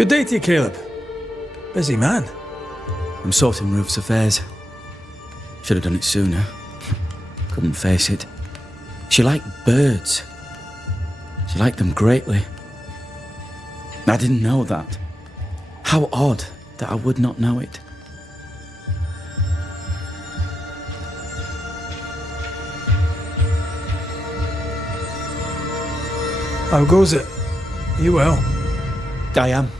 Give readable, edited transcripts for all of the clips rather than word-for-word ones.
Good day to you, Caleb. Busy man. I'm sorting Ruth's affairs. Should have done it sooner. Couldn't face it. She liked birds. She liked them greatly. I didn't know that. How odd that I would not know it. How goes it? Are you well? I am.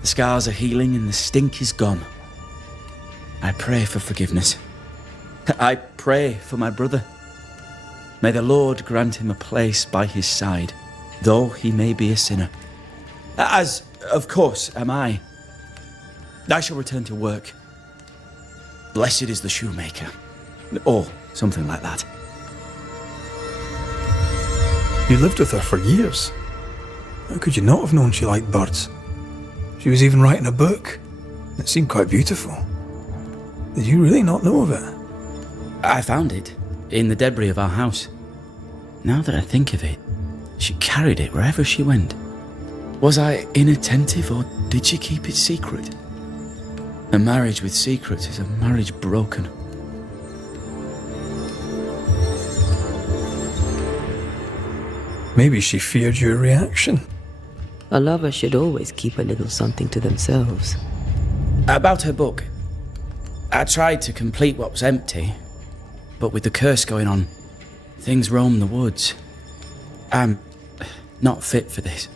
The scars are healing and the stink is gone. I pray for forgiveness. I pray for my brother. May the Lord grant him a place by his side, though he may be a sinner. As, of course, am I. I shall return to work. Blessed is the shoemaker. Or something like that. You lived with her for years. How could you not have known she liked birds? She was even writing a book. It seemed quite beautiful. Did you really not know of it? I found it in the debris of our house. Now that I think of it, she carried it wherever she went. Was I inattentive or did she keep it secret? A marriage with secrets is a marriage broken. Maybe she feared your reaction. A lover should always keep a little something to themselves. About her book. I tried to complete what was empty, but with the curse going on, things roam the woods. I'm not fit for this.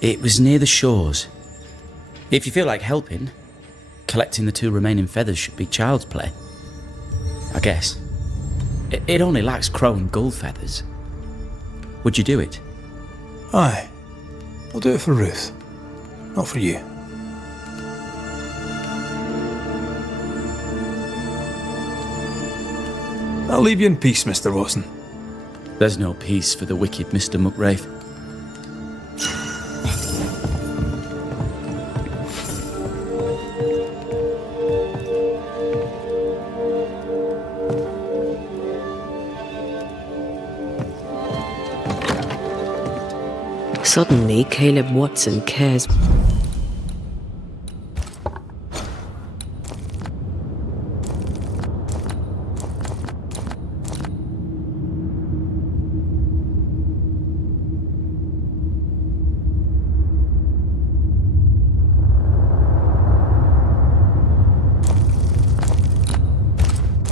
It was near the shores. If you feel like helping, collecting the 2 remaining feathers should be child's play. I guess. It only lacks crow and gull feathers. Would you do it? Aye. I'll do it for Ruth. Not for you. I'll leave you in peace, Mr. Watson. There's no peace for the wicked Mr. Muckrafe. Suddenly, Caleb Watson cares.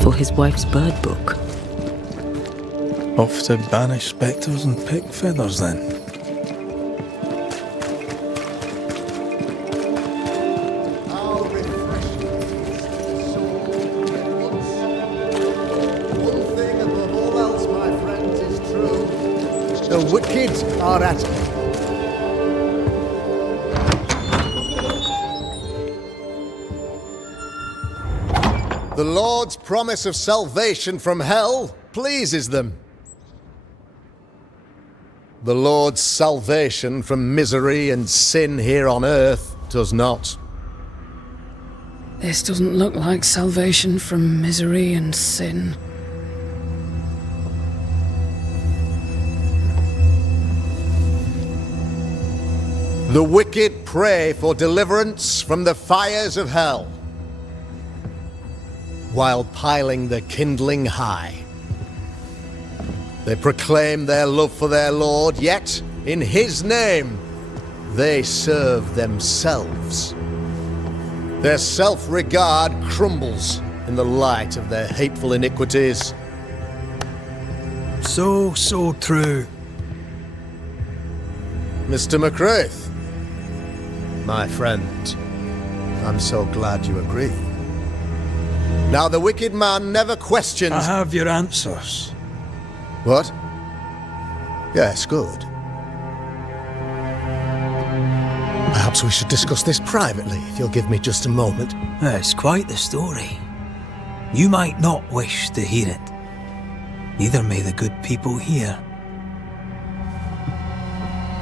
For his wife's bird book. Off to banish spectres and pick feathers then. The wicked are at it. The Lord's promise of salvation from hell pleases them. The Lord's salvation from misery and sin here on earth does not. This doesn't look like salvation from misery and sin. The wicked pray for deliverance from the fires of hell, while piling the kindling high. They proclaim their love for their Lord, yet, in His name, they serve themselves. Their self-regard crumbles in the light of their hateful iniquities. So true. Mr. McCraith, my friend, I'm so glad you agree. Now, the wicked man never questions... I have your answers. What? Yes, good. Perhaps we should discuss this privately, if you'll give me just a moment. It's quite the story. You might not wish to hear it. Neither may the good people here.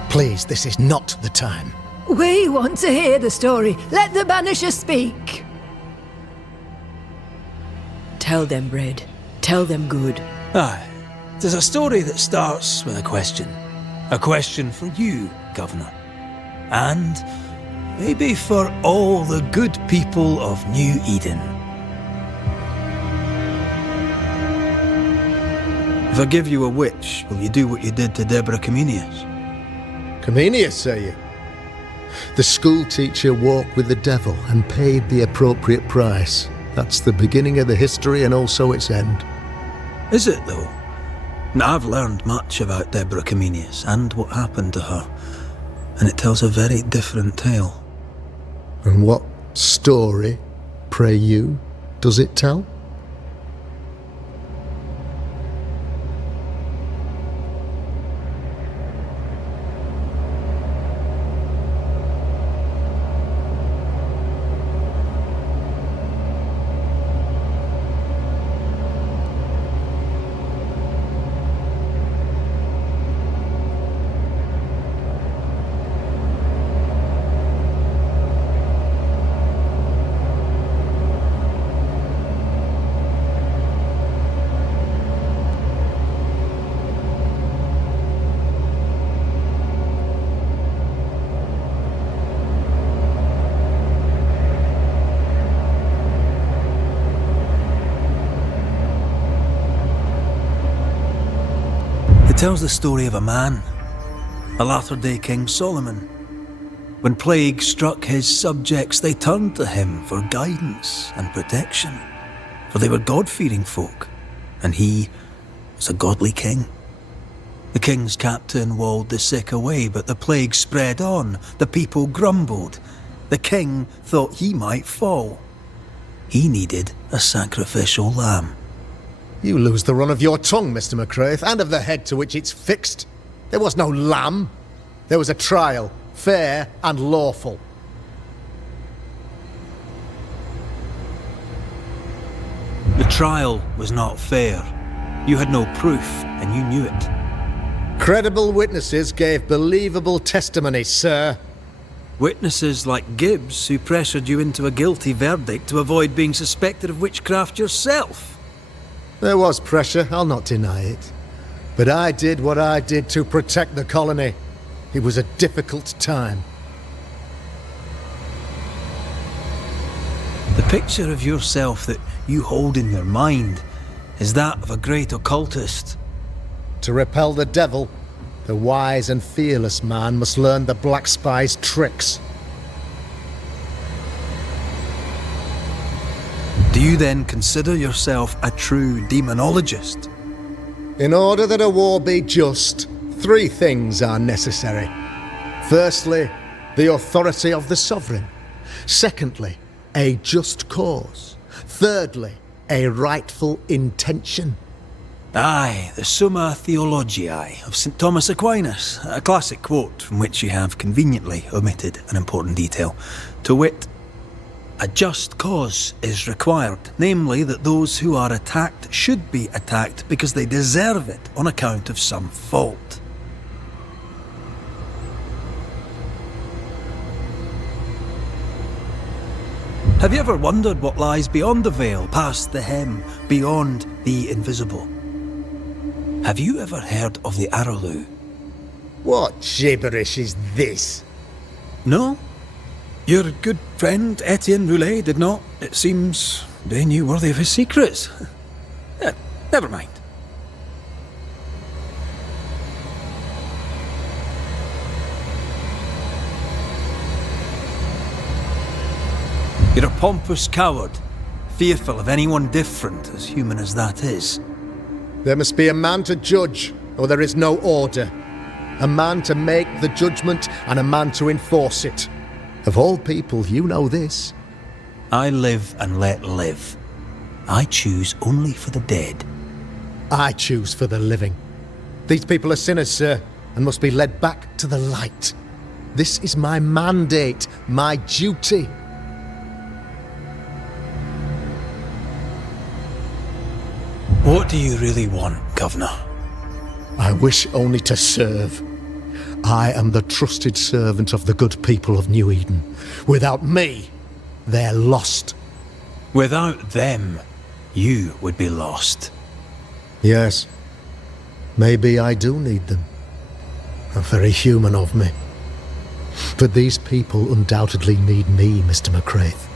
Please, this is not the time. We want to hear the story. Let the Banishers speak. Tell them, Red. Tell them good. Aye. There's a story that starts with a question. A question for you, Governor. And Maybe for all the good people of New Eden. If I give you a witch, will you do what you did to Deborah Comenius? Comenius, say you? The school teacher walked with the devil and paid the appropriate price. That's the beginning of the history and also its end. Is it, though? Now, I've learned much about Deborah Comenius and what happened to her, and it tells a very different tale. And what story, pray you, does it tell? It tells the story of a man, a latter-day King Solomon. When plague struck his subjects, they turned to him for guidance and protection, for they were God-fearing folk, and he was a godly king. The king's captain walled the sick away, but the plague spread on. The people grumbled. The king thought he might fall. He needed a sacrificial lamb. You lose the run of your tongue, Mr. McCraith, and of the head to which it's fixed. There was no lamb. There was a trial, fair and lawful. The trial was not fair. You had no proof, and you knew it. Credible witnesses gave believable testimony, sir. Witnesses like Gibbs, who pressured you into a guilty verdict to avoid being suspected of witchcraft yourself. There was pressure, I'll not deny it. But I did what I did to protect the colony. It was a difficult time. The picture of yourself that you hold in your mind is that of a great occultist. To repel the devil, the wise and fearless man must learn the Black Spy's tricks. Do you then consider yourself a true demonologist? In order that a war be just, 3 things are necessary. Firstly, the authority of the sovereign. Secondly, a just cause. Thirdly, a rightful intention. Aye, the Summa Theologiae of St. Thomas Aquinas, a classic quote from which you have conveniently omitted an important detail, to wit, a just cause is required, namely that those who are attacked should be attacked because they deserve it on account of some fault. Have you ever wondered what lies beyond the veil, past the hem, beyond the invisible? Have you ever heard of the Araloo? What gibberish is this? No? Your good friend Etienne Roulet did not. It seems they knew worthy of his secrets. Never mind. You're a pompous coward, fearful of anyone different, as human as that is. There must be a man to judge, or there is no order. A man to make the judgment and a man to enforce it. Of all people, you know this. I live and let live. I choose only for the dead. I choose for the living. These people are sinners, sir, and must be led back to the light. This is my mandate, my duty. What do you really want, Governor? I wish only to serve. I am the trusted servant of the good people of New Eden. Without me, they're lost. Without them, you would be lost. Yes, maybe I do need them. Very human of me. But these people undoubtedly need me, Mr. McCraith,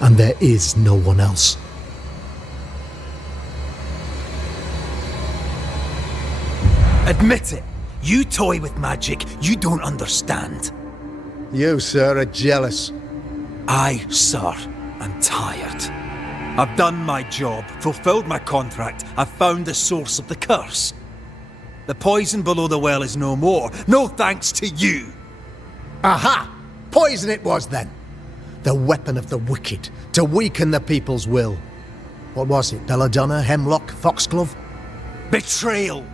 and there is no one else. Admit it. You toy with magic you don't understand. You, sir, are jealous. I, sir, am tired. I've done my job, fulfilled my contract, I've found the source of the curse. The poison below the well is no more, no thanks to you. Aha! Poison it was then. The weapon of the wicked, to weaken the people's will. What was it, belladonna, hemlock, foxglove? Betrayal.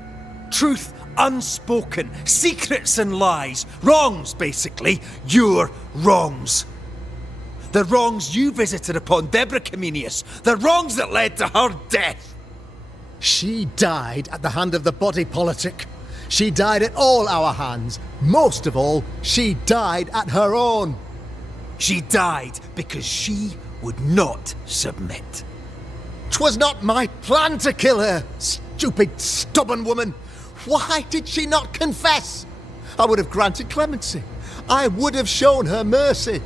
Truth unspoken. Secrets and lies. Wrongs, basically. Your wrongs. The wrongs you visited upon Deborah Comenius. The wrongs that led to her death. She died at the hand of the body politic. She died at all our hands. Most of all, she died at her own. She died because she would not submit. 'Twas not my plan to kill her, stupid, stubborn woman. Why did she not confess? I would have granted clemency. I would have shown her mercy.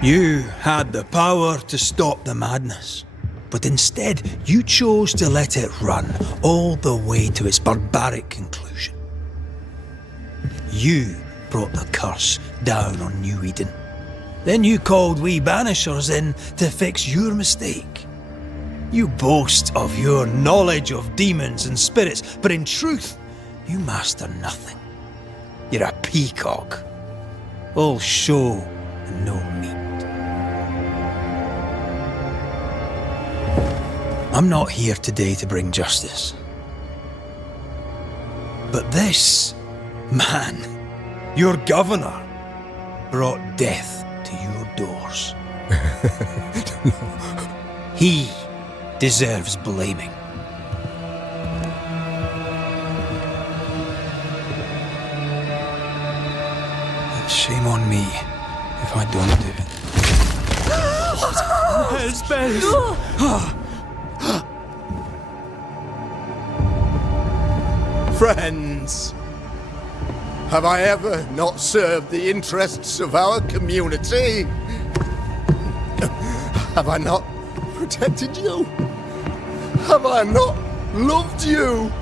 You had the power to stop the madness, but instead you chose to let it run all the way to its barbaric conclusion. You brought the curse down on New Eden. Then you called we Banishers in to fix your mistake. You boast of your knowledge of demons and spirits, but in truth, you master nothing. You're a peacock. All show and no meat. I'm not here today to bring justice. But this man, your governor, brought death to your doors. He deserves blaming. And shame on me if I don't do it. Friends, have I ever not served the interests of our community? Have I not protected you? Have I not loved you?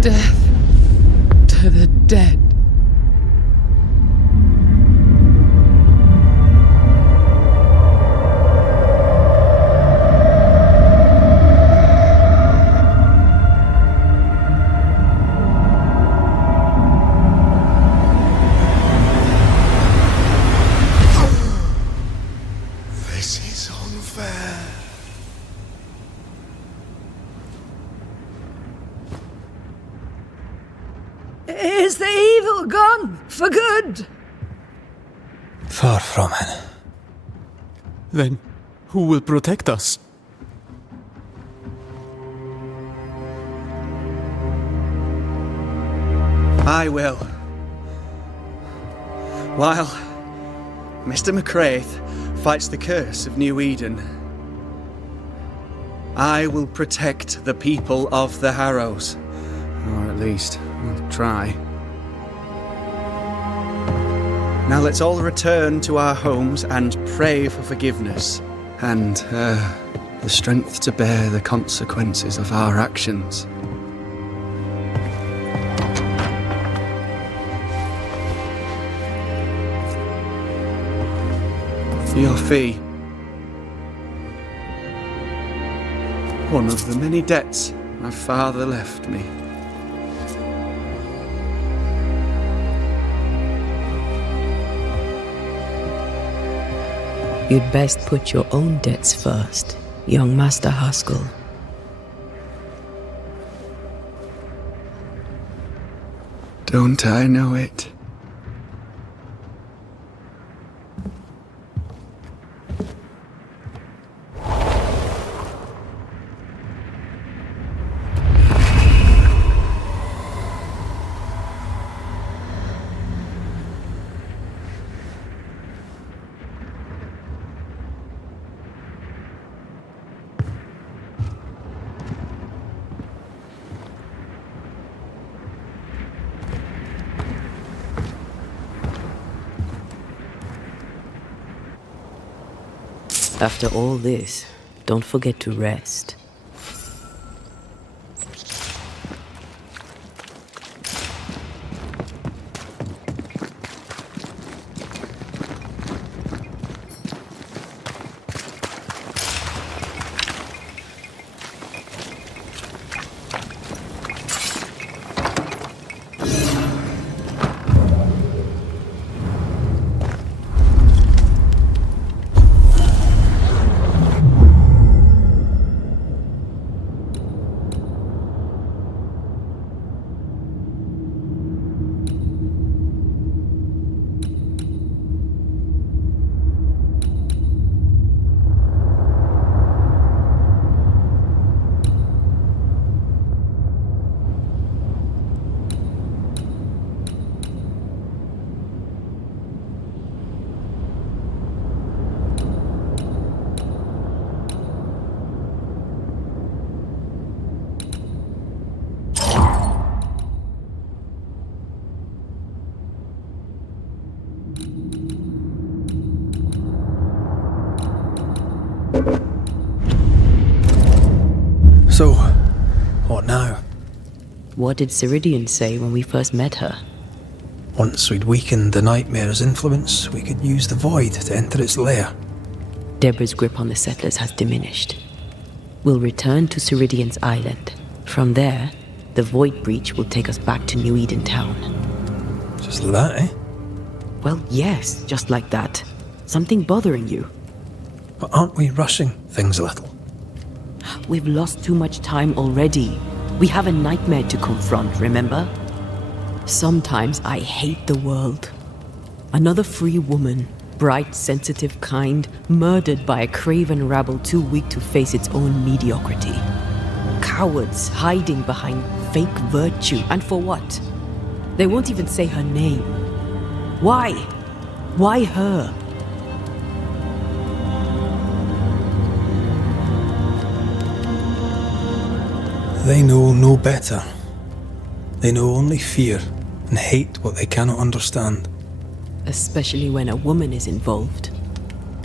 Death to the dead. This is unfair. Is the evil gone for good? Far from it. Then who will protect us? I will. While Mr. McCraith fights the curse of New Eden, I will protect the people of the Harrows. Or at least, I'll try. Now let's all return to our homes and pray for forgiveness and the strength to bear the consequences of our actions. Your fee. One of the many debts my father left me. You'd best put your own debts first, young Master Haskell. Don't I know it? After all this, don't forget to rest. So, what now? What did Ceridian say when we first met her? Once we'd weakened the nightmare's influence, we could use the void to enter its lair. Deborah's grip on the settlers has diminished. We'll return to Ceridian's island. From there, the void breach will take us back to New Eden Town. Just like that, eh? Well, yes, just like that. Something bothering you. But aren't we rushing things a little? We've lost too much time already. We have a nightmare to confront, remember? Sometimes I hate the world. Another free woman, bright, sensitive, kind, murdered by a craven rabble too weak to face its own mediocrity. Cowards hiding behind fake virtue. And for what? They won't even say her name. Why? Why her? They know no better. They know only fear and hate what they cannot understand. Especially when a woman is involved.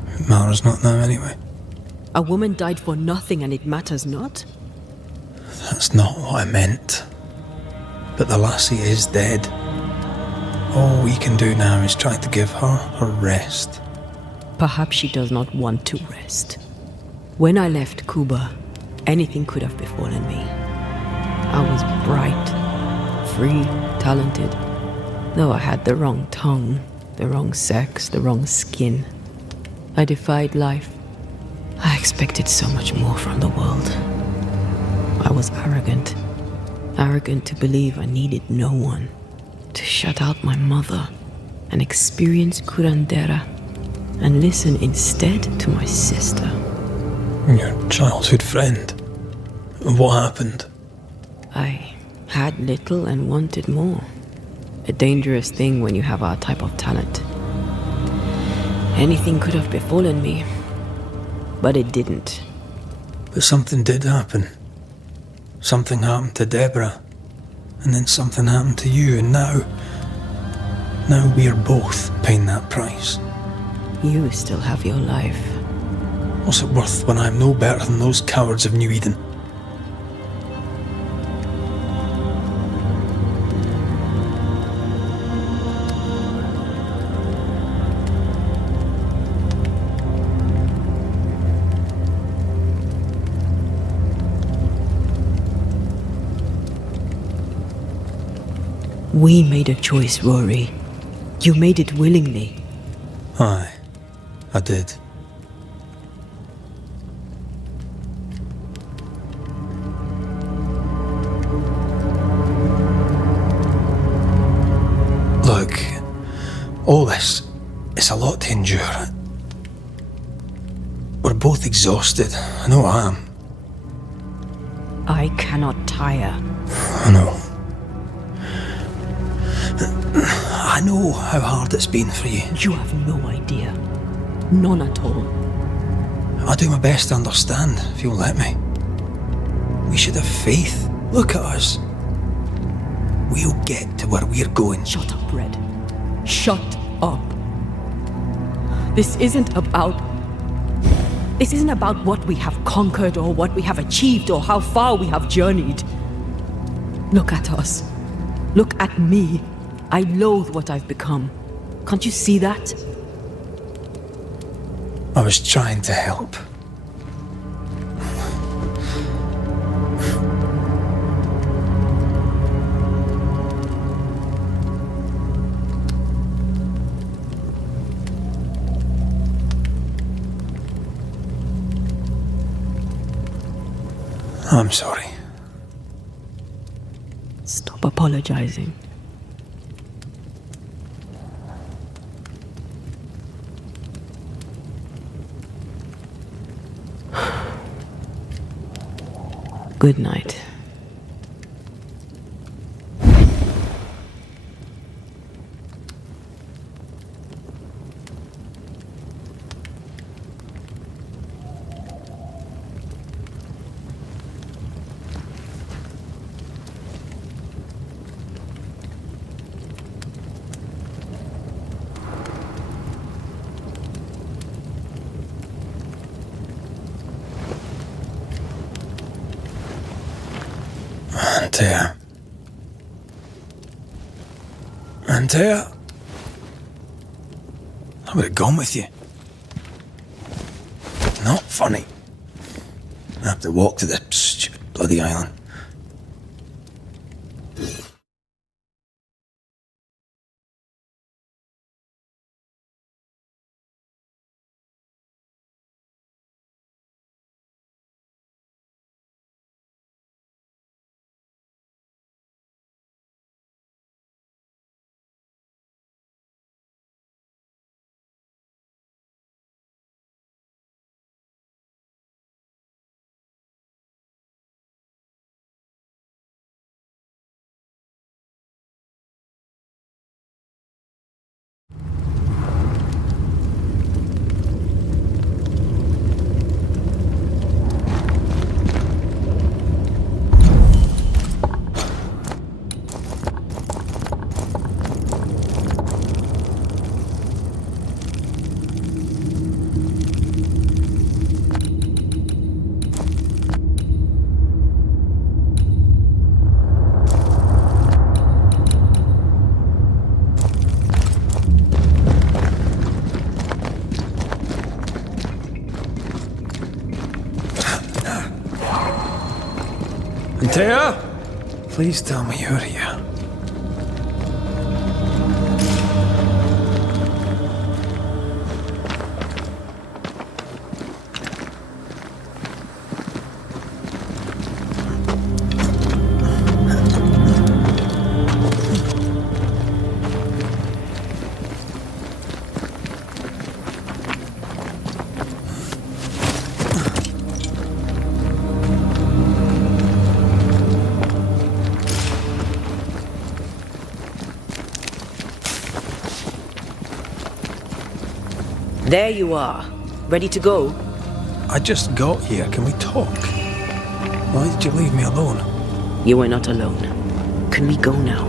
It matters not now anyway. A woman died for nothing and it matters not? That's not what I meant. But the lassie is dead. All we can do now is try to give her her rest. Perhaps she does not want to rest. When I left Cuba, anything could have befallen me. I was bright, free, talented, though I had the wrong tongue, the wrong sex, the wrong skin. I defied life. I expected so much more from the world. I was arrogant to believe I needed no one, to shut out my mother and experience curandera, and listen instead to my sister. Your childhood friend. What happened? I had little and wanted more. A dangerous thing when you have our type of talent. Anything could have befallen me, but it didn't. But something did happen. Something happened to Deborah, and then something happened to you, and now we're both paying that price. You still have your life. What's it worth when I'm no better than those cowards of New Eden? We made a choice, Rory. You made it willingly. Aye, I did. Look, all this, it's a lot to endure. We're both exhausted. I know I am. I cannot tire. I know. I know how hard it's been for you. You have no idea. None at all. I'll do my best to understand, if you'll let me. We should have faith. Look at us. We'll get to where we're going. Shut up, Red. Shut up. This isn't about what we have conquered or what we have achieved or how far we have journeyed. Look at us. Look at me. I loathe what I've become. Can't you see that? I was trying to help. I'm sorry. Stop apologizing. Good night. Antea, I would have gone with you. Not funny. I have to walk to the stupid bloody island. Antea? Please tell me you're here. There you are. Ready to go? I just got here. Can we talk? Why did you leave me alone? You were not alone. Can we go now?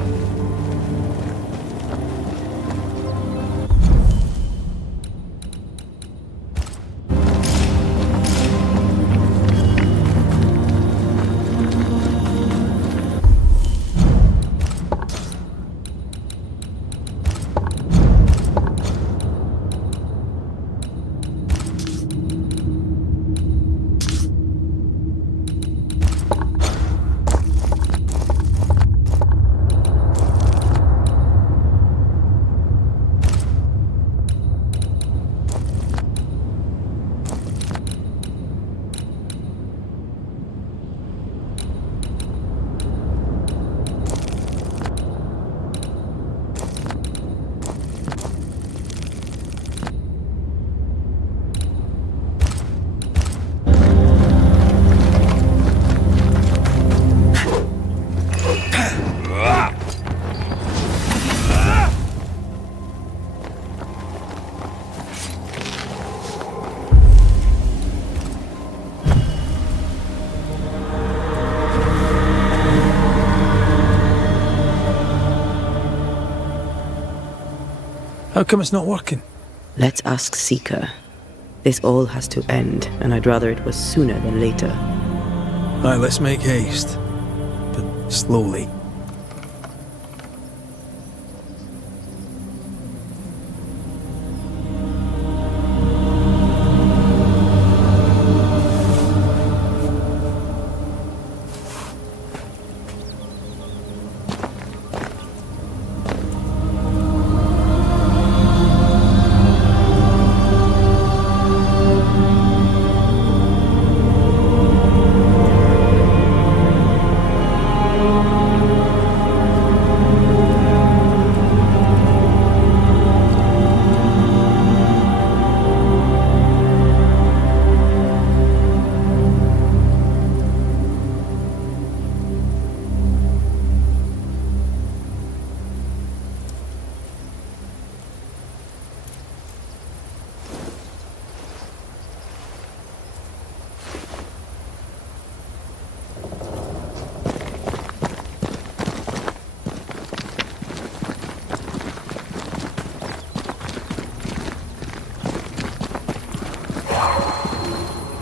How come it's not working? Let's ask Seeker. This all has to end, and I'd rather it was sooner than later. Right, let's make haste. But slowly.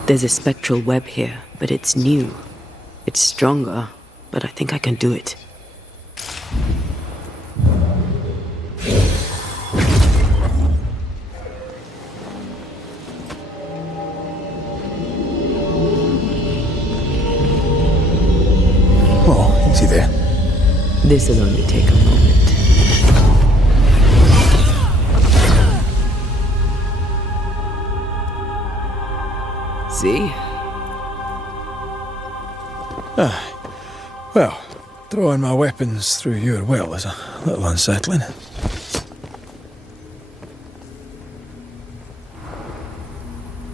There's a spectral web here, but it's new. It's stronger, but I think I can do it. Oh, easy there. This'll only take a moment. See? Well, throwing my weapons through your will is a little unsettling.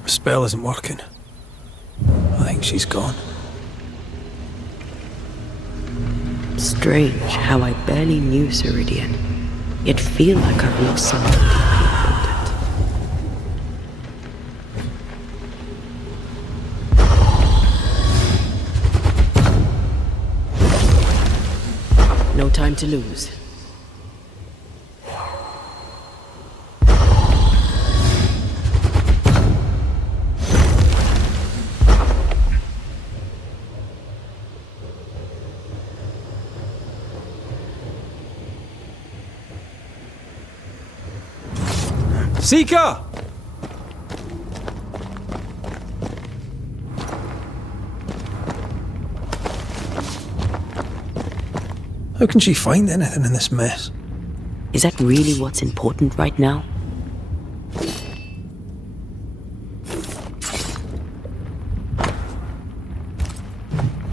The spell isn't working. I think she's gone. Strange how I barely knew Ceridian, yet feel like I've lost someone deeply important. No time to lose. Seeker! How can she find anything in this mess? Is that really what's important right now?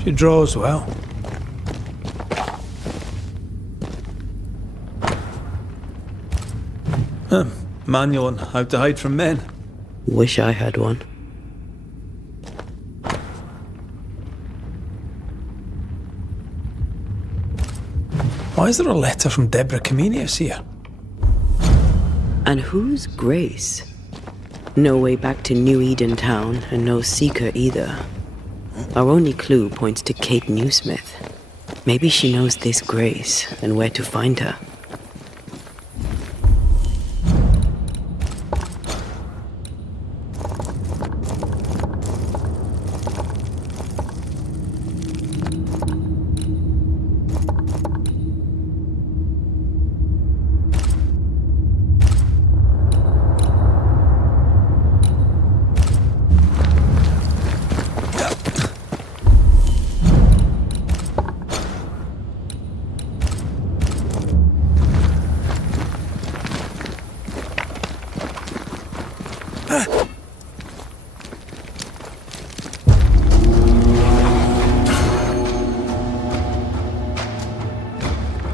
She draws well. Manual on how to hide from men. Wish I had one. Why is there a letter from Deborah Comenius here? And who's Grace? No way back to New Eden Town, and no Seeker either. Our only clue points to Kate Newsmith. Maybe she knows this Grace and where to find her.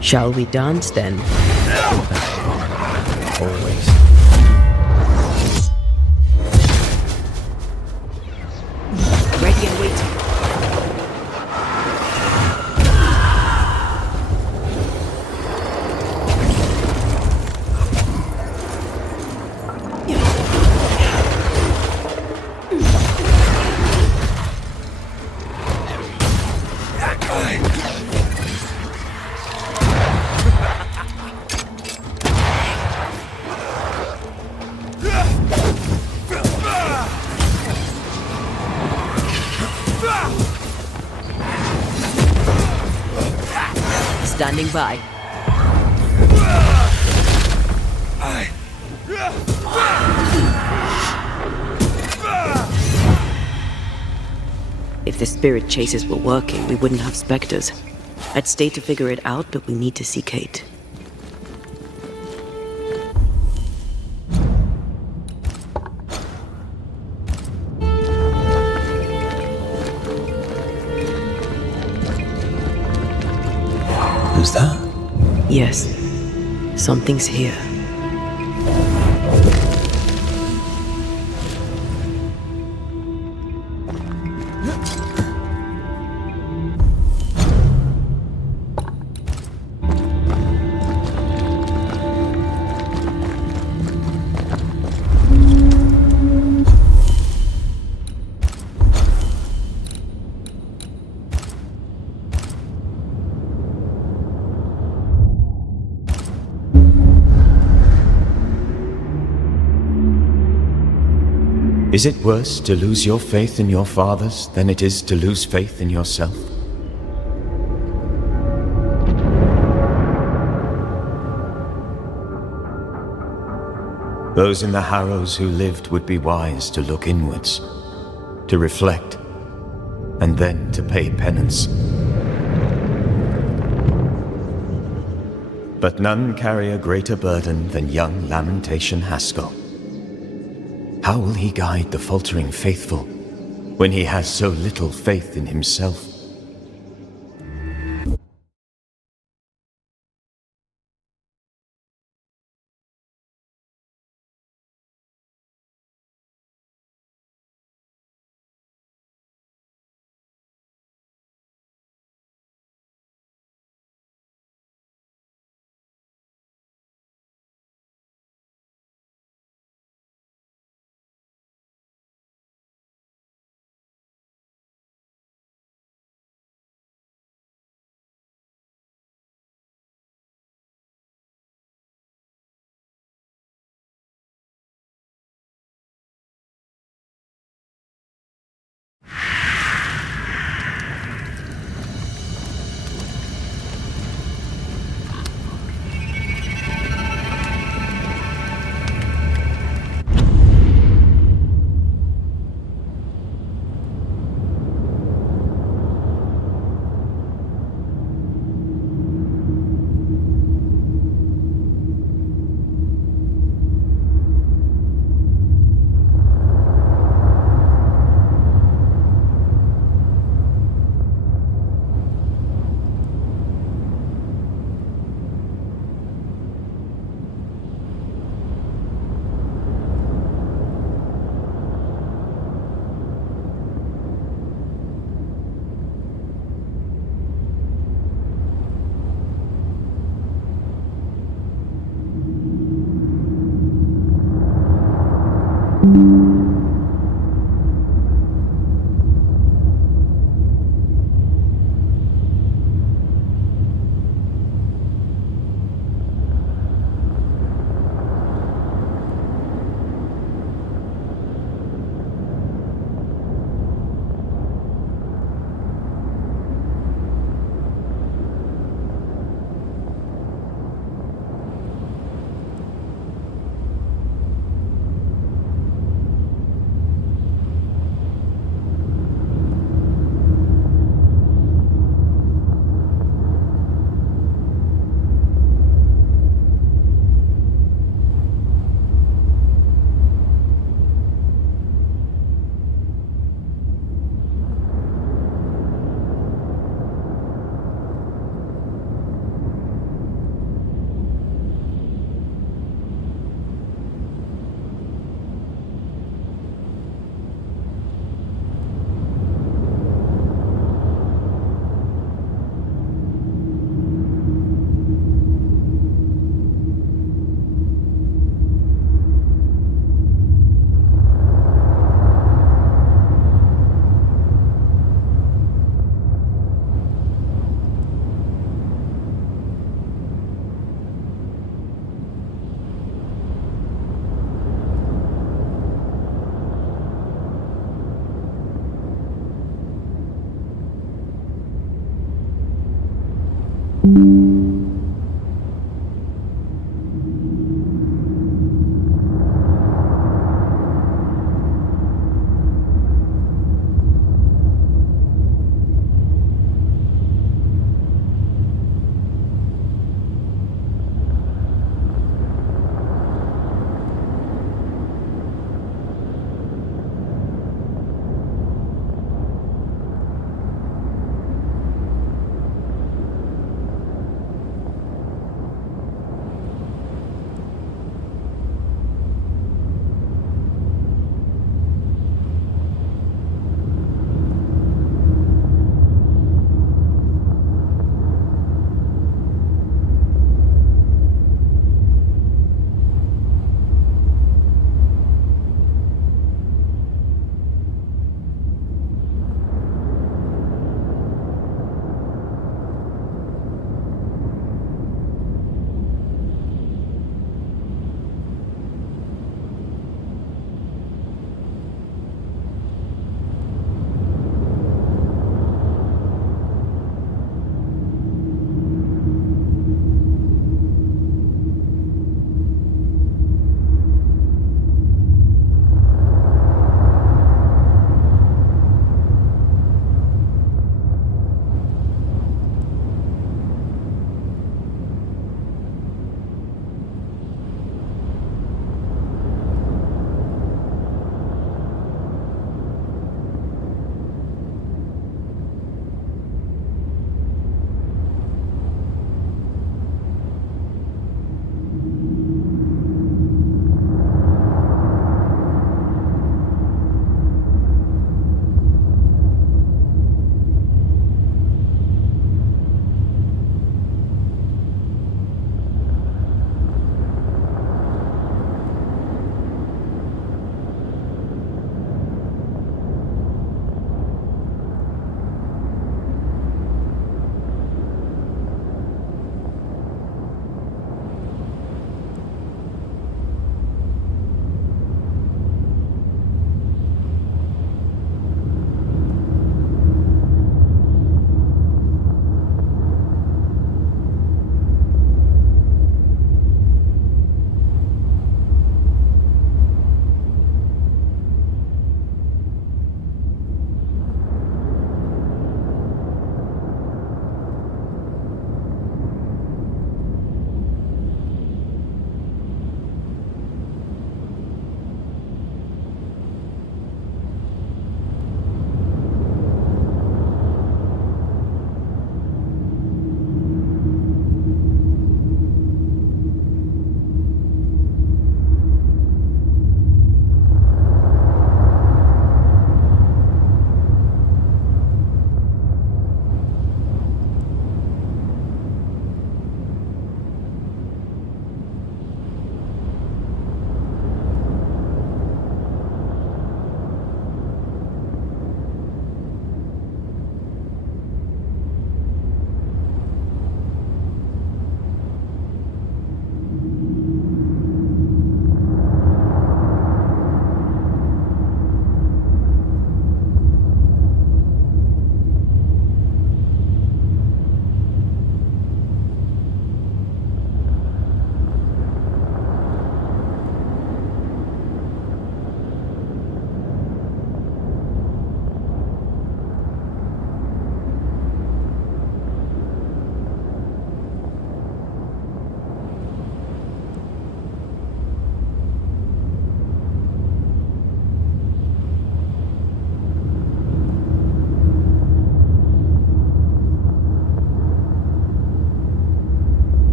Shall we dance then? Always. Ready and waiting. standing by. If the spirit chases were working, we wouldn't have specters. I'd stay to figure it out, but we need to see Kate. Who's that? Yes, something's here. Is it worse to lose your faith in your fathers than it is to lose faith in yourself? Those in the Harrows who lived would be wise to look inwards, to reflect, and then to pay penance. But none carry a greater burden than young Lamentation Haskell. How will he guide the faltering faithful when he has so little faith in himself?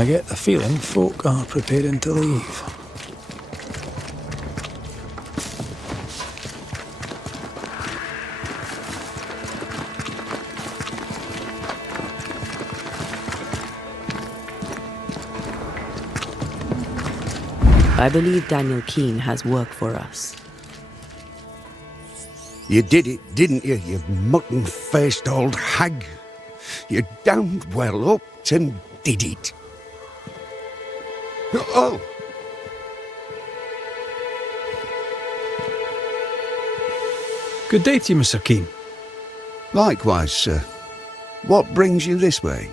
I get the feeling folk are preparing to leave. I believe Daniel Keane has work for us. You did it, didn't you, you mutton-faced old hag? You damned well upped and did it. Oh! Good day to you, Mr. Keane. Likewise, sir. What brings you this way?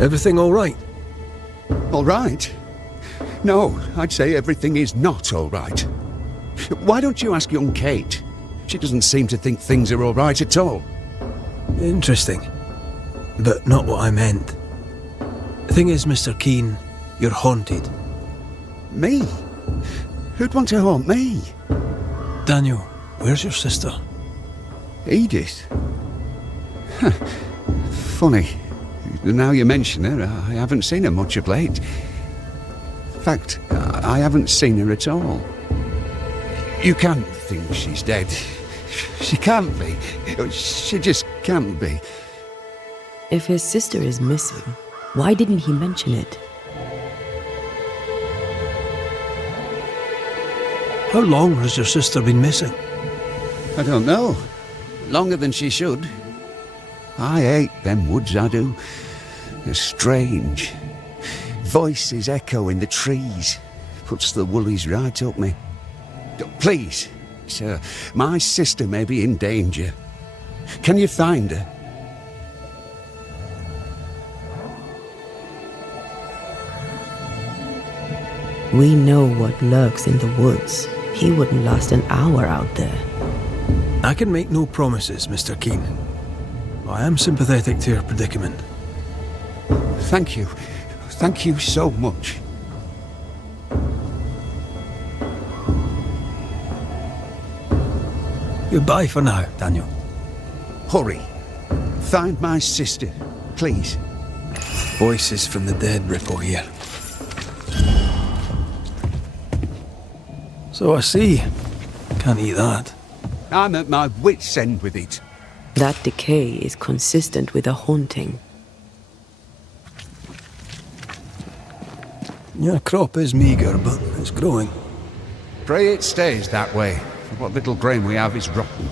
Everything all right? All right? No, I'd say everything is not all right. Why don't you ask young Kate? She doesn't seem to think things are all right at all. Interesting. But not what I meant. The thing is, Mr. Keane, you're haunted. Me? Who'd want to haunt me? Daniel, where's your sister? Edith? Huh. Funny. Now you mention her, I haven't seen her much of late. In fact, I haven't seen her at all. You can't think she's dead. She can't be. She just can't be. If his sister is missing, why didn't he mention it? How long has your sister been missing? I don't know. Longer than she should. I hate them woods, I do. They're strange. Voices echo in the trees. Puts the woolies right up me. Please, sir, my sister may be in danger. Can you find her? We know what lurks in the woods. He wouldn't last an hour out there. I can make no promises, Mr. Keane. I am sympathetic to your predicament. Thank you. Thank you so much. Goodbye for now, Daniel. Hurry. Find my sister, please. Voices from the dead ripple here. So I see. Can't eat that. I'm at my wit's end with it. That decay is consistent with a haunting. Your crop is meagre, but it's growing. Pray it stays that way. What little grain we have is rotten.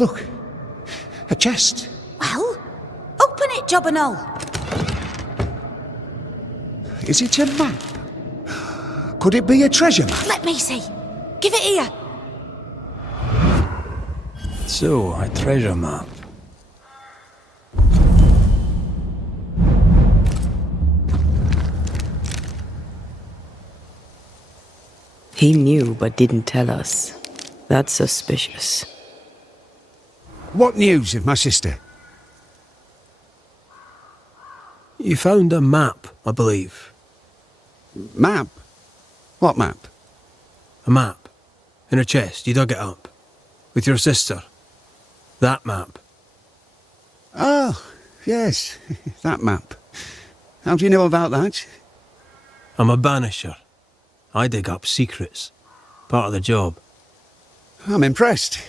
Look. A chest. Well, open it, Job and all. Is it a map? Could it be a treasure map? Let me see. Give it here. So, a treasure map. He knew but didn't tell us. That's suspicious. What news of my sister? You found a map, I believe. Map? What map? A map. In a chest. You dug it up. With your sister. That map. Oh, yes. That map. How do you know about that? I'm a banisher. I dig up secrets. Part of the job. I'm impressed.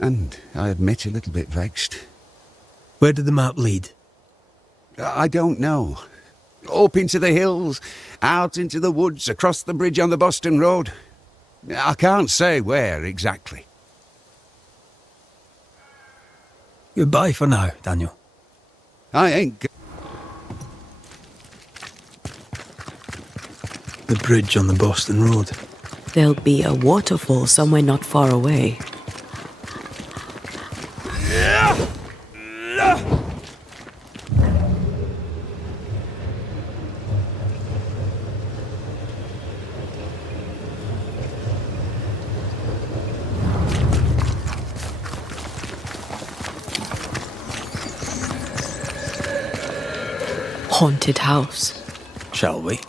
And I admit a little bit vexed. Where did the map lead? I don't know. Up into the hills, out into the woods, across the bridge on the Boston Road. I can't say where exactly. Goodbye for now, Daniel. I ain't... The bridge on the Boston Road. There'll be a waterfall somewhere not far away. Haunted house. Shall we?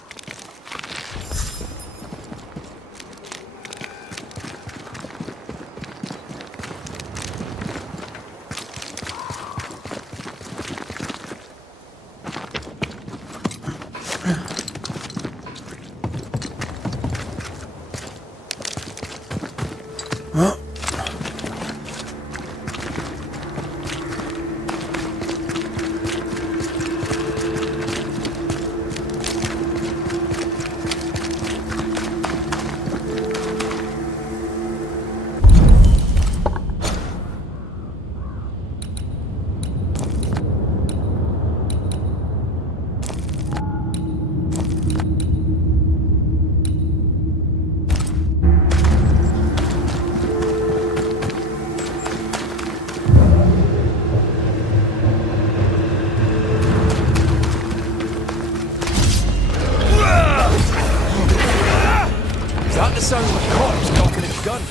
Sounds like a corpse cocking its gun.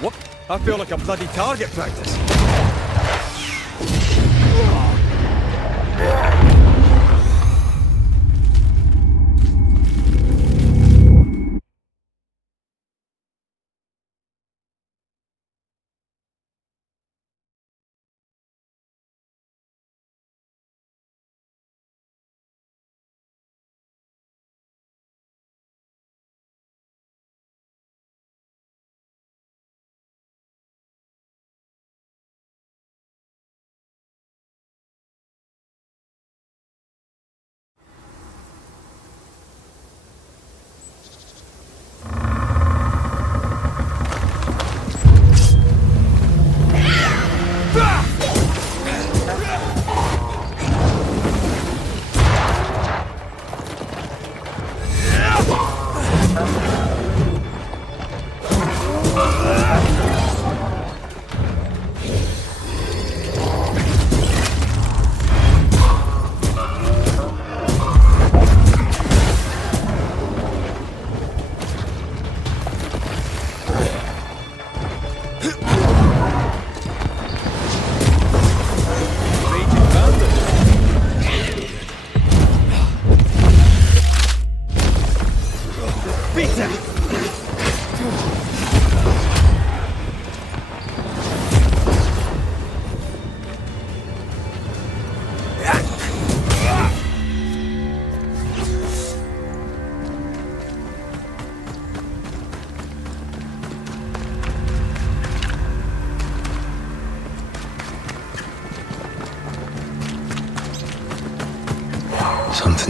What? I feel like a bloody target practice.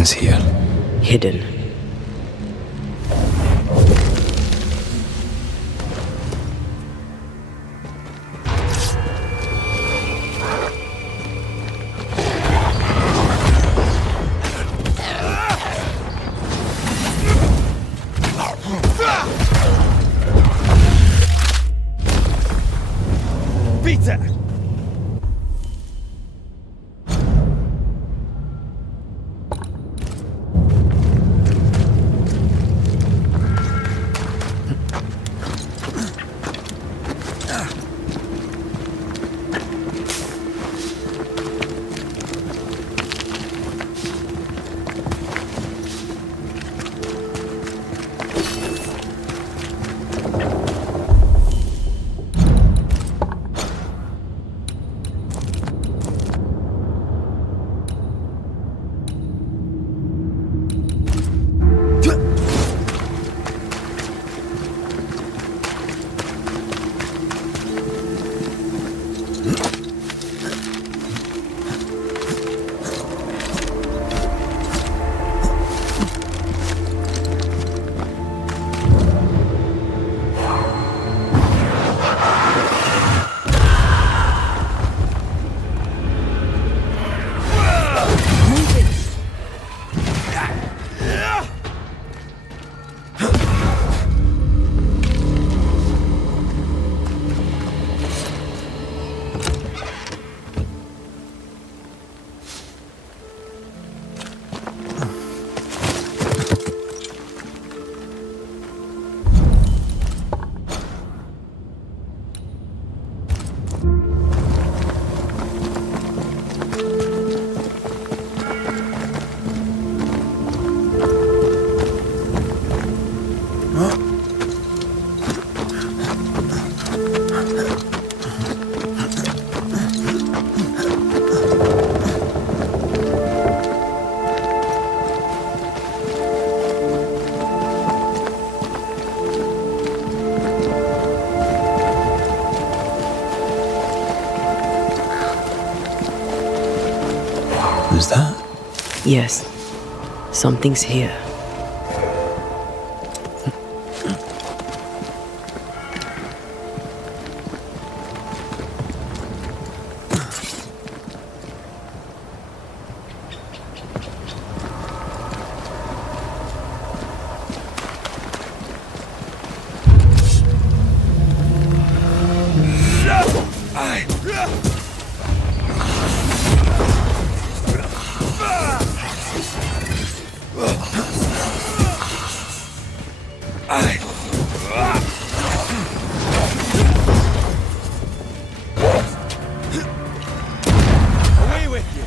Something's here. Hidden. Beat it! Who's that? Yes. Something's here. Away with you!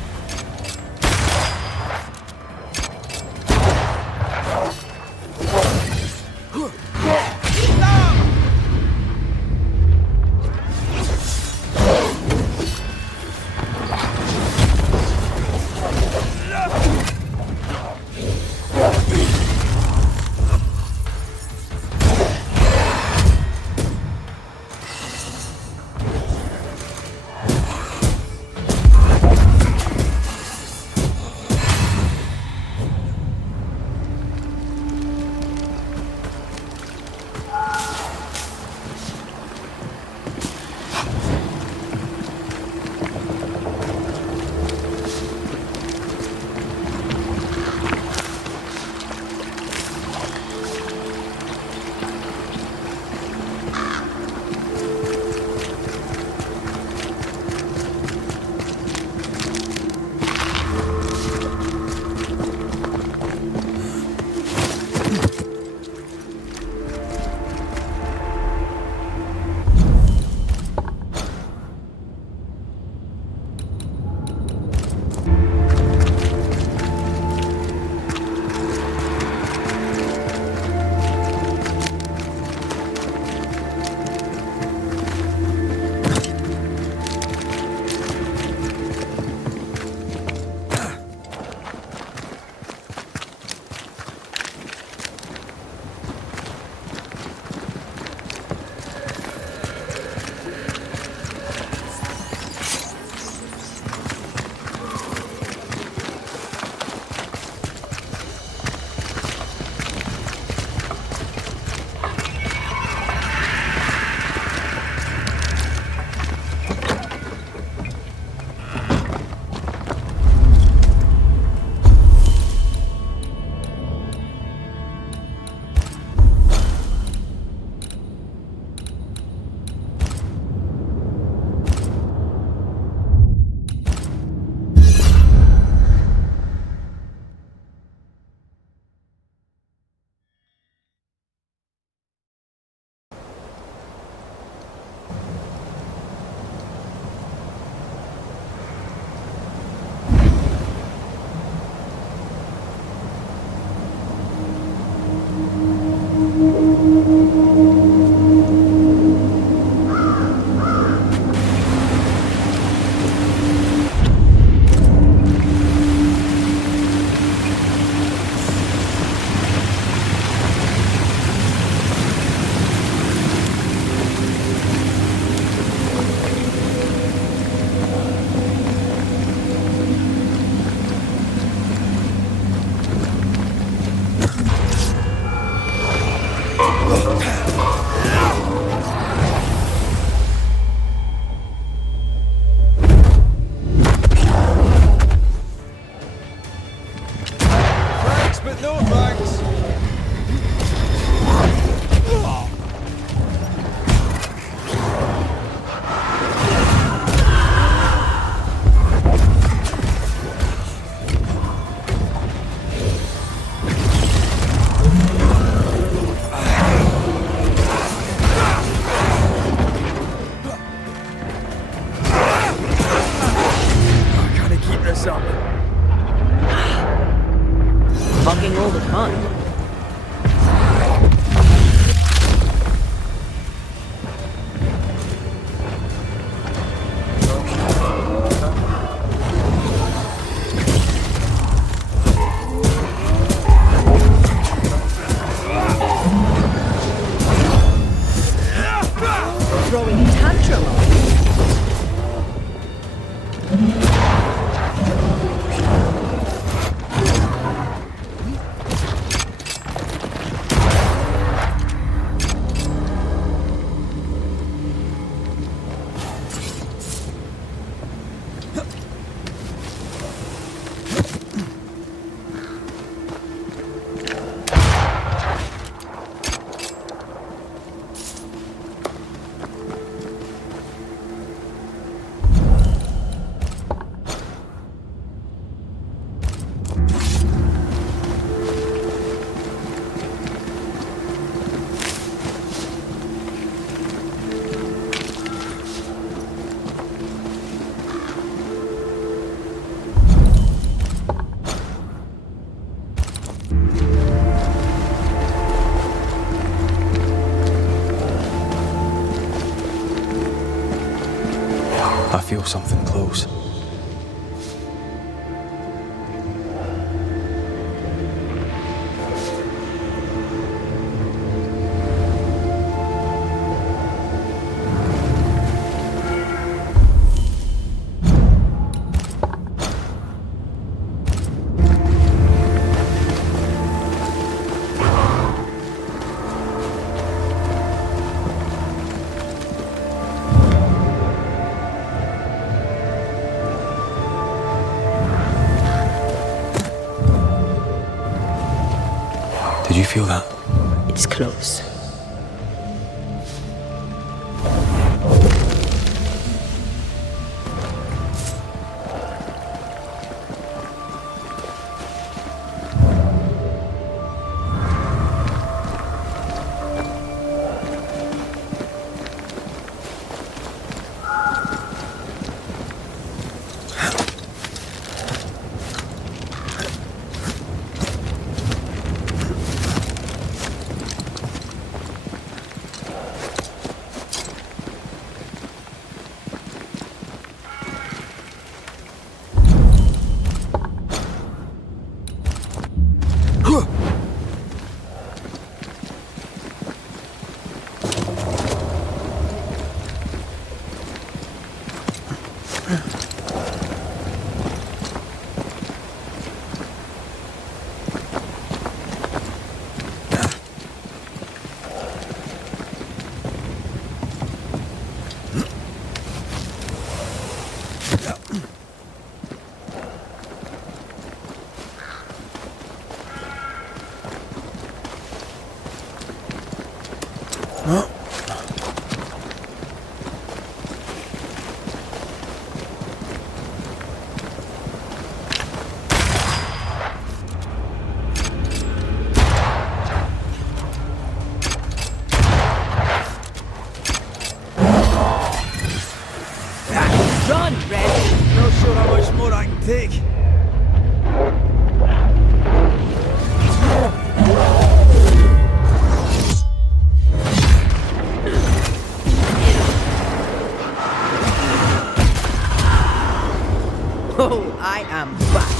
I feel something close. Did you feel that? It's close. Run, Red! Not sure how much more I can take. Oh, I am back.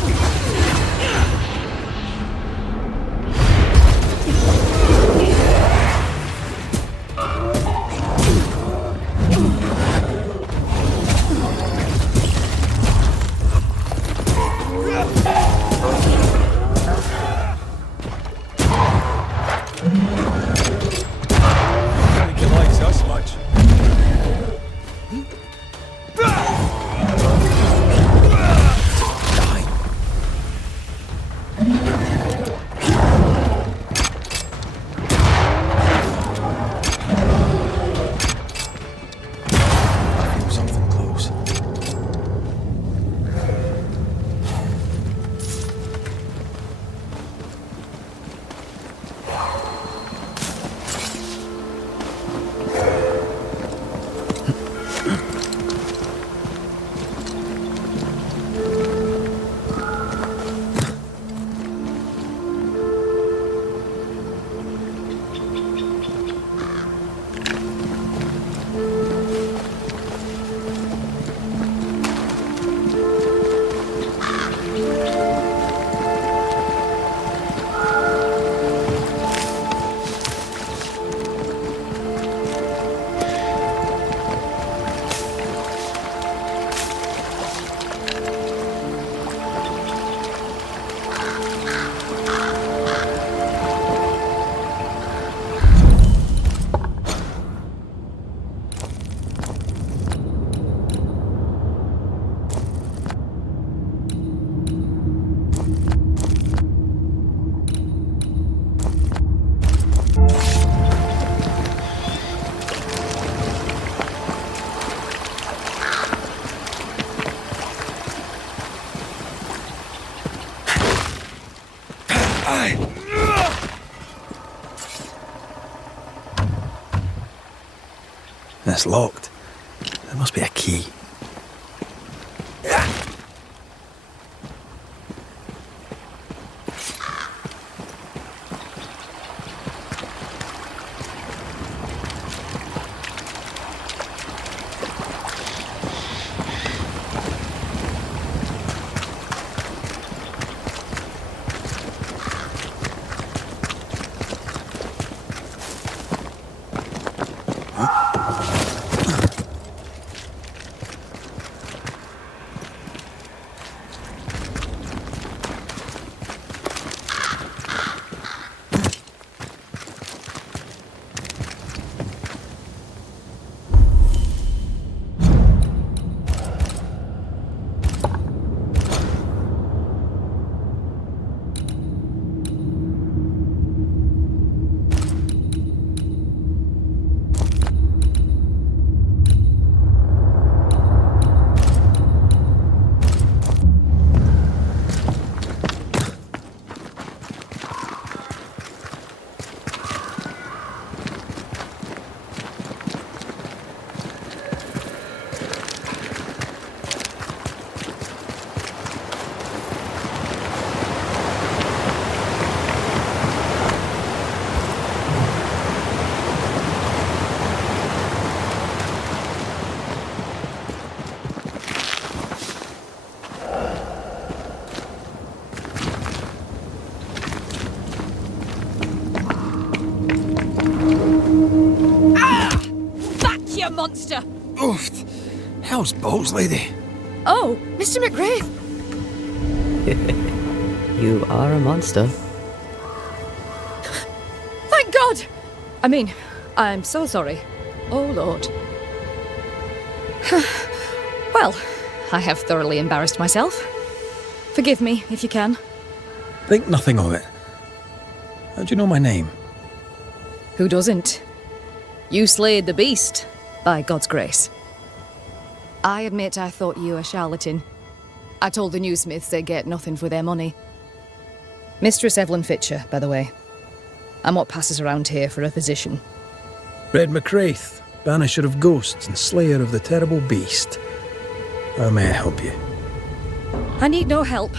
this locked. There must be a key. Monster! Oof! Hell's balls, lady. Oh, Mr. McGrath! You are a monster. Thank God! I mean, I'm so sorry. Oh, Lord. Well, I have thoroughly embarrassed myself. Forgive me, if you can. Think nothing of it. How do you know my name? Who doesn't? You slayed the beast, by God's grace. I admit I thought you a charlatan. I told the newsmiths they'd get nothing for their money. Mistress Evelyn Fitcher, by the way. I'm what passes around here for a physician. Red McCraith, banisher of ghosts and slayer of the terrible beast. How may I help you? I need no help.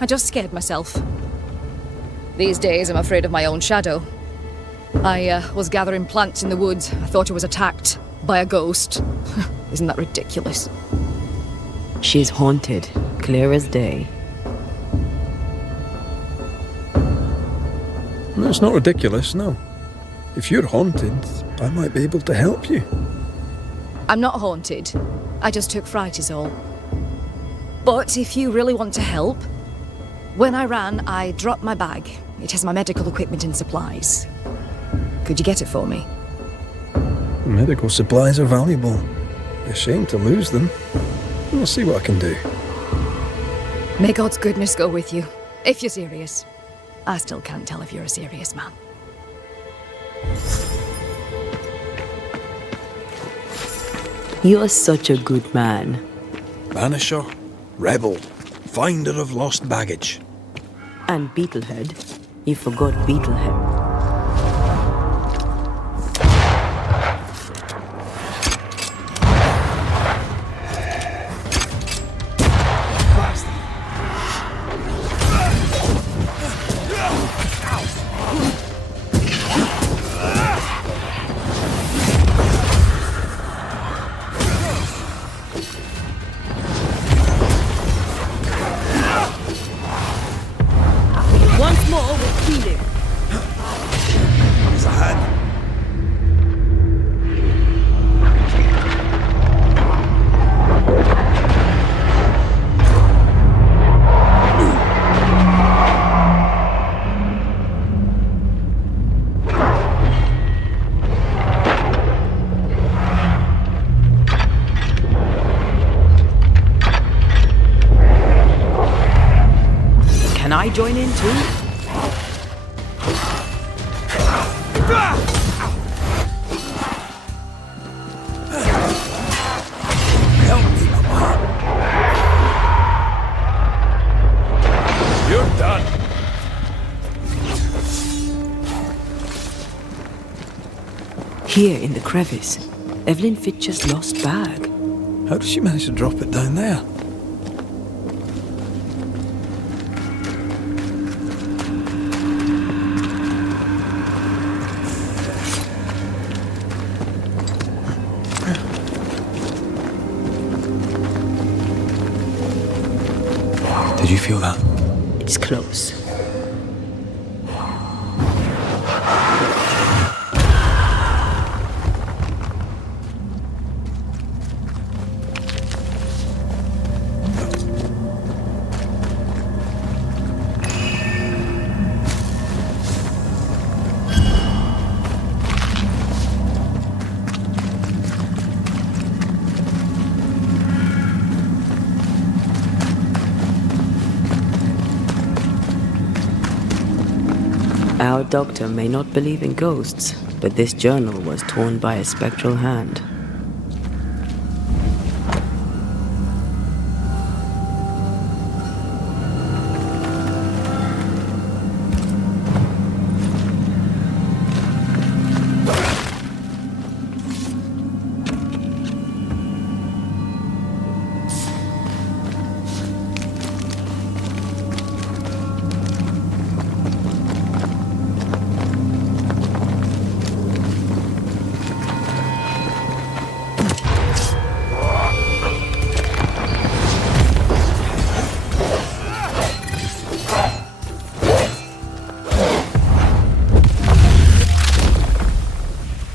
I just scared myself. These days I'm afraid of my own shadow. I was gathering plants in the woods. I thought I was attacked by a ghost. Isn't that ridiculous? She's haunted, clear as day. That's not ridiculous, no. If you're haunted, I might be able to help you. I'm not haunted. I just took fright is all. But if you really want to help, when I ran, I dropped my bag. It has my medical equipment and supplies. Could you get it for me? Medical supplies are valuable. A shame to lose them. I'll see what I can do. May God's goodness go with you, if you're serious. I still can't tell if you're a serious man. You are such a good man. Banisher, rebel, finder of lost baggage. And Beetlehead. You forgot Beetlehead. Once more, we'll kill him. Here's a hand. Can I join in too? Help me, Mama. You're done. Here in the crevice. Evelyn Fitcher's lost bag. How did she manage to drop it down there? Did you feel that? It's close. Our doctor may not believe in ghosts, but this journal was torn by a spectral hand.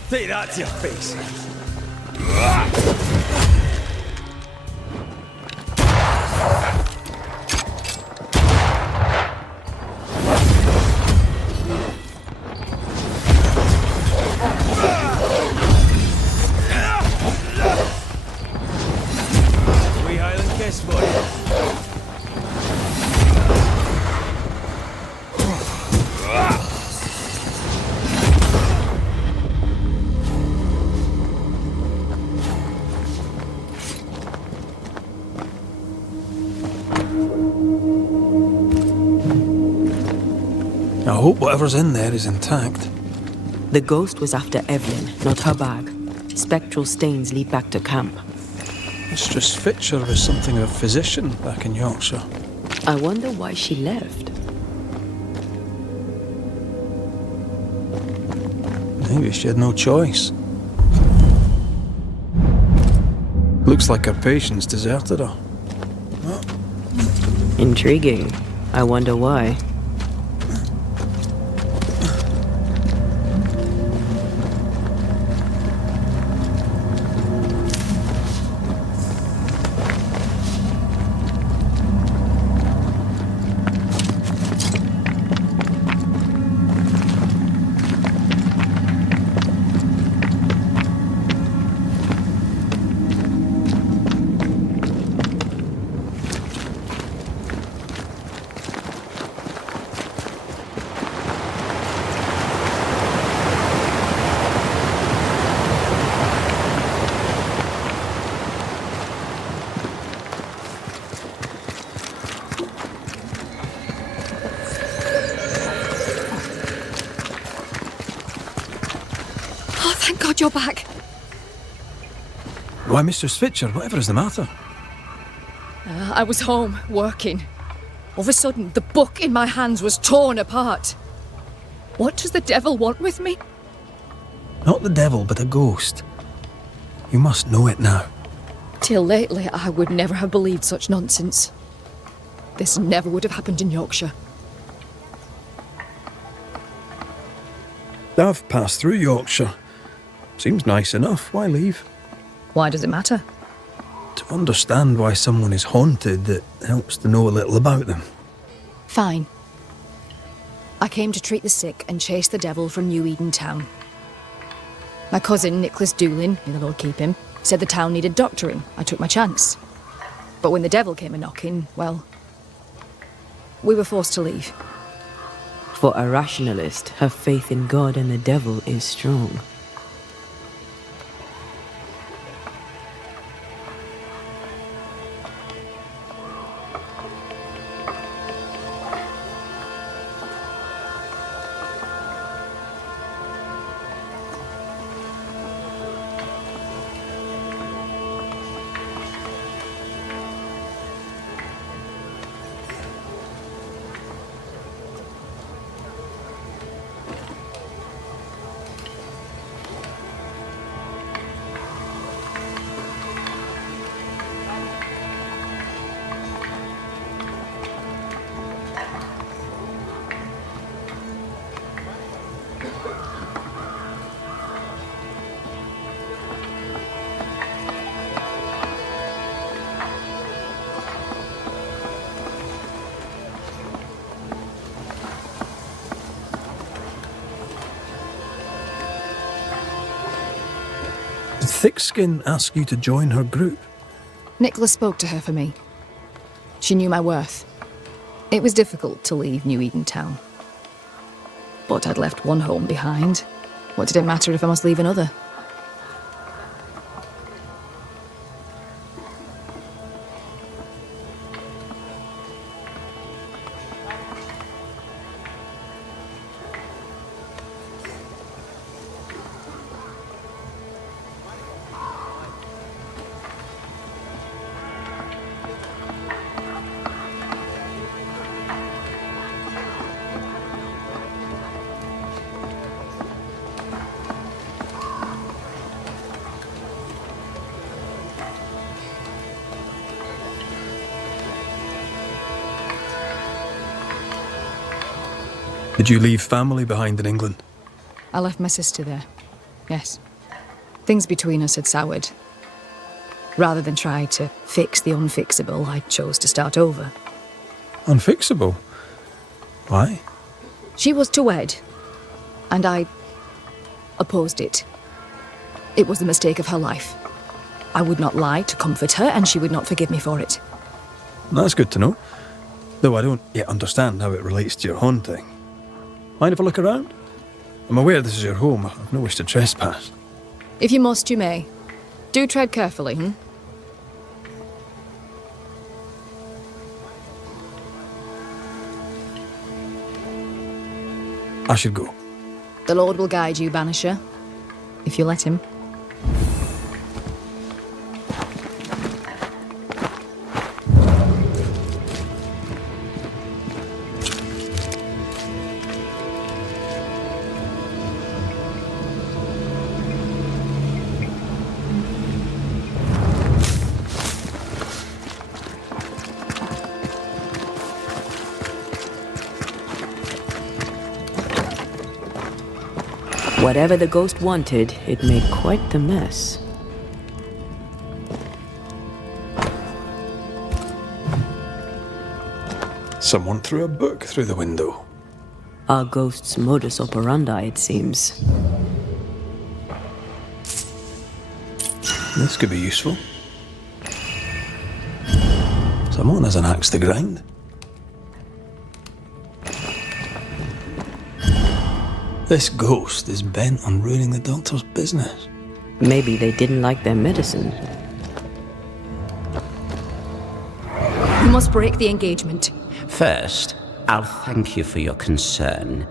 Take that to your face. Wee Highland kiss for you. I hope whatever's in there is intact. The ghost was after Evelyn, not her bag. Spectral stains lead back to camp. Mistress Fitcher was something of a physician back in Yorkshire. I wonder why she left. Maybe she had no choice. Looks like her patients deserted her. Intriguing. I wonder why. Oh, thank God you're back. Why, Mistress Fitcher, whatever is the matter? I was home, working. All of a sudden, the book in my hands was torn apart. What does the devil want with me? Not the devil, but a ghost. You must know it now. Till lately, I would never have believed such nonsense. This never would have happened in Yorkshire. I've passed through Yorkshire. Seems nice enough. Why leave? Why does it matter? To understand why someone is haunted, it helps to know a little about them. Fine. I came to treat the sick and chase the devil from New Eden town. My cousin, Nicholas Doolin, may the Lord keep him, said the town needed doctoring. I took my chance. But when the devil came a-knocking, well, we were forced to leave. For a rationalist, her faith in God and the devil is strong. Did Thickskin ask you to join her group? Nicholas spoke to her for me. She knew my worth. It was difficult to leave New Eden Town. But I'd left one home behind. What did it matter if I must leave another? Did you leave family behind in England? I left my sister there. Yes. Things between us had soured. Rather than try to fix the unfixable, I chose to start over. Unfixable? Why? She was to wed, and I opposed it. It was the mistake of her life. I would not lie to comfort her, and she would not forgive me for it. That's good to know. Though I don't yet understand how it relates to your haunting. Mind if I look around? I'm aware this is your home. I've no wish to trespass. If you must, you may. Do tread carefully, I should go. The Lord will guide you, Banisher, if you let him. Whatever the ghost wanted, it made quite the mess. Someone threw a book through the window. Our ghost's modus operandi, it seems. This could be useful. Someone has an axe to grind. This ghost is bent on ruining the doctor's business. Maybe they didn't like their medicine. You must break the engagement. First, I'll thank you for your concern.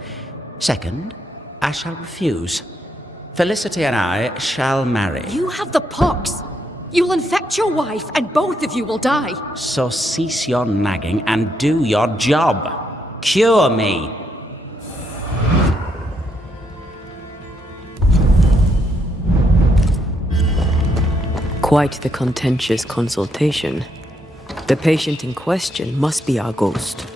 Second, I shall refuse. Felicity and I shall marry. You have the pox. You'll infect your wife, and both of you will die. So cease your nagging and do your job. Cure me. Quite the contentious consultation. The patient in question must be our ghost.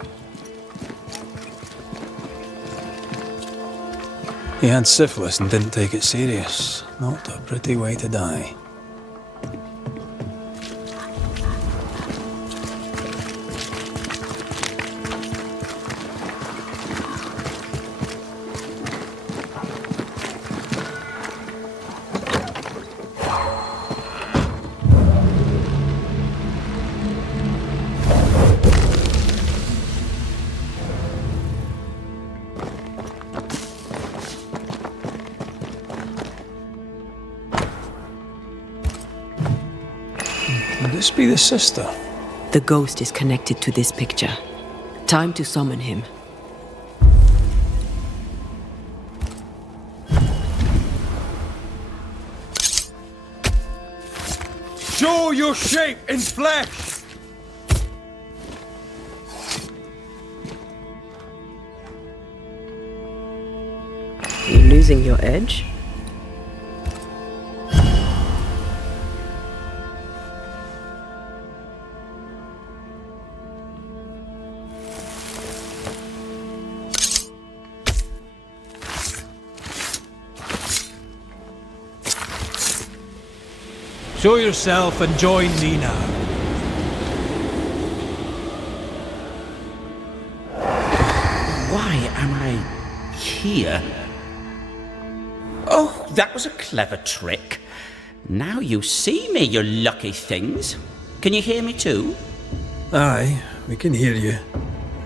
He had syphilis and didn't take it serious. Not a pretty way to die. Could this be the sister? The ghost is connected to this picture. Time to summon him. Show your shape in flesh! You're losing your edge? Show yourself and join me now. Why am I here? Oh, that was a clever trick. Now you see me, you lucky things. Can you hear me too? Aye, we can hear you.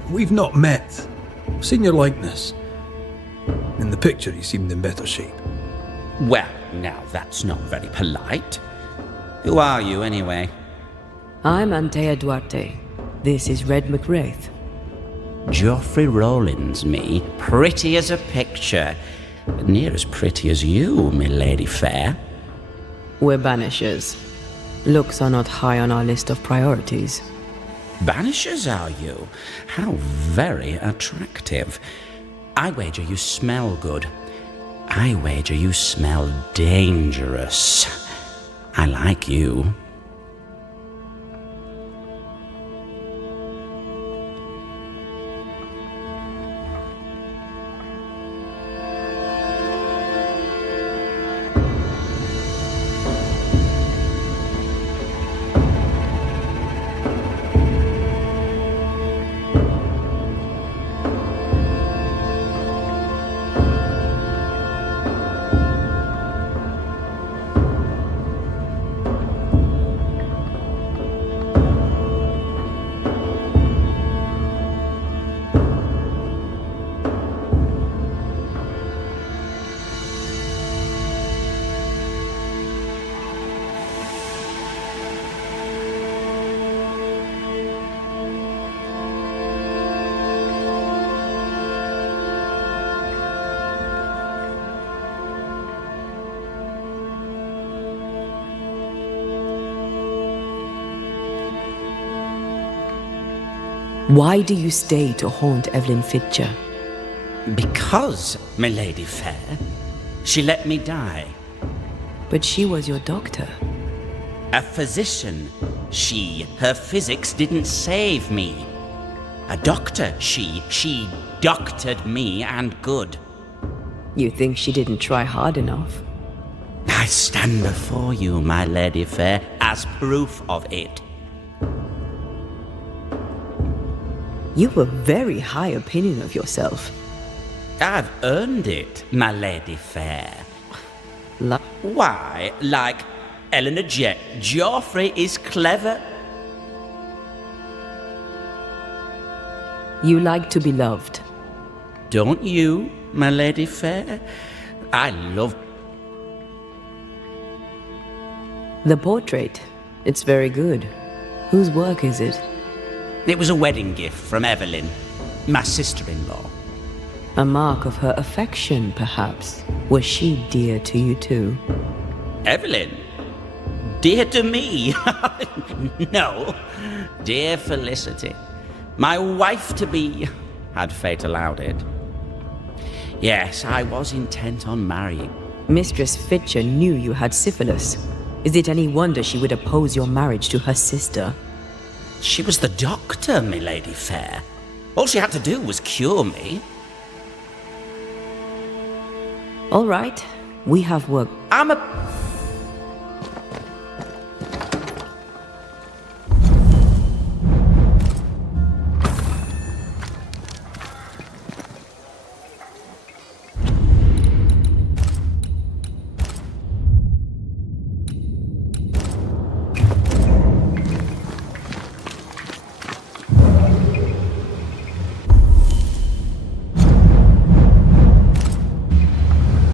We've not met. I've seen your likeness. In the picture, you seemed in better shape. Well, now that's not very polite. Who are you, anyway? I'm Antea Duarte. This is Red McWraith. Geoffrey Rollins, me. Pretty as a picture. Near as pretty as you, my lady fair. We're Banishers. Looks are not high on our list of priorities. Banishers, are you? How very attractive. I wager you smell good. I wager you smell dangerous. I like you. Why do you stay to haunt Evelyn Fitcher? Because, my lady fair, she let me die. But she was your doctor. A physician. Her physics didn't save me. A doctor, she doctored me and good. You think she didn't try hard enough? I stand before you, my lady fair, as proof of it. You have a very high opinion of yourself. I've earned it, my lady fair. Why, like Eleanor Joffrey is clever. You like to be loved. Don't you, my lady fair? I love... The portrait. It's very good. Whose work is it? It was a wedding gift from Evelyn, my sister-in-law. A mark of her affection, perhaps. Was she dear to you too? Evelyn? Dear to me? No. Dear Felicity. My wife-to-be, had fate allowed it. Yes, I was intent on marrying. Mistress Fitcher knew you had syphilis. Is it any wonder she would oppose your marriage to her sister? She was the doctor, my lady fair. All she had to do was cure me. All right, we have work. I'm a